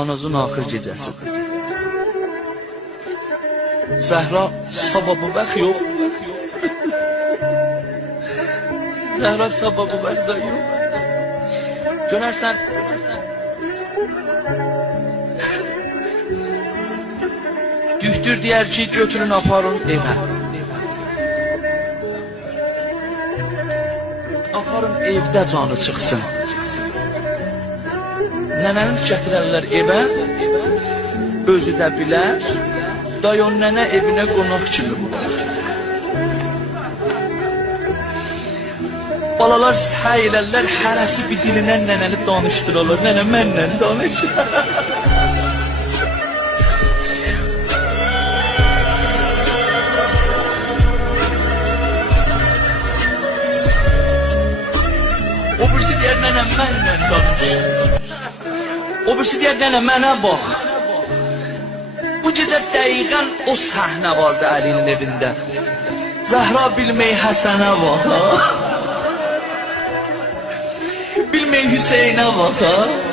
Anazın axır gecəsidir. Zəhra sabah bu bəxt yox. Zəhra sabah bu bəxtdə yox. Dönərsən, dühtür deyər ki, götürün aparın evə. Aparın evdə canı çıxsın. Nənəni gətirərlər evə, özü də bilər, dayon nənə evinə qonaq kimi bular. Balalar səy elərlər, hərəsi bir dilindən nənəni danışdırırlar, nənə mənlə danışır. O birisi deyər, nənə mənlə danışır. O birisi deyər, nənə mənə bax. Bu gecə dəqiqən o səhnə vardı Əlinin evində. Zəhra bilmək Həsənə bax. Bilmək Hüseynə bax.